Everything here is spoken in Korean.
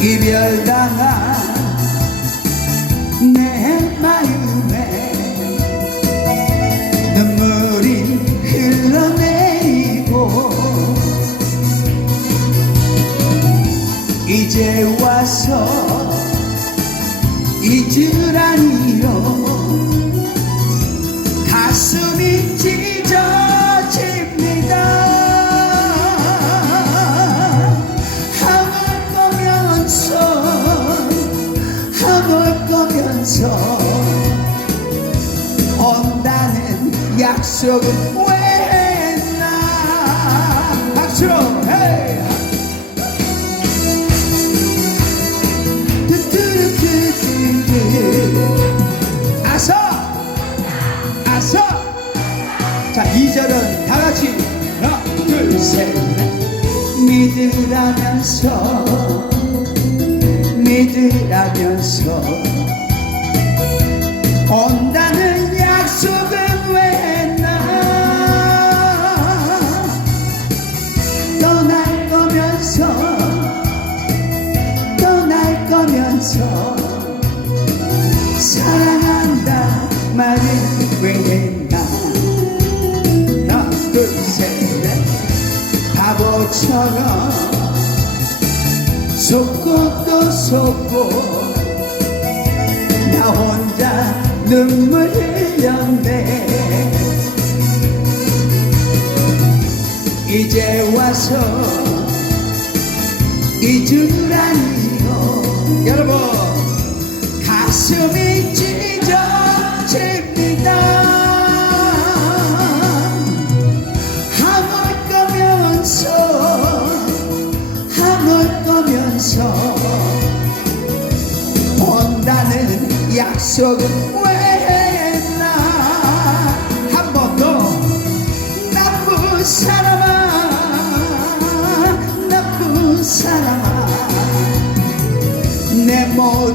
이별당한 내 마음에 약속은 왜 했나? 박수 헤이! 아서! 아서! 자 2절은 다 같이 하나 둘셋넷 믿으라면서 믿으라면서 거면서 사랑한다 말을 왜 했나. 하나 둘셋넷. 바보처럼 속고 또 속고 나 혼자 눈물 흘렸네. 이제 와서 잊으라니요 여러분 가슴이 찢어집니다. 하물 거면서 하물 거면서 온다는 약속은 왜 했나? 한 번 더. 나쁜 사람아 나쁜 사람아 내모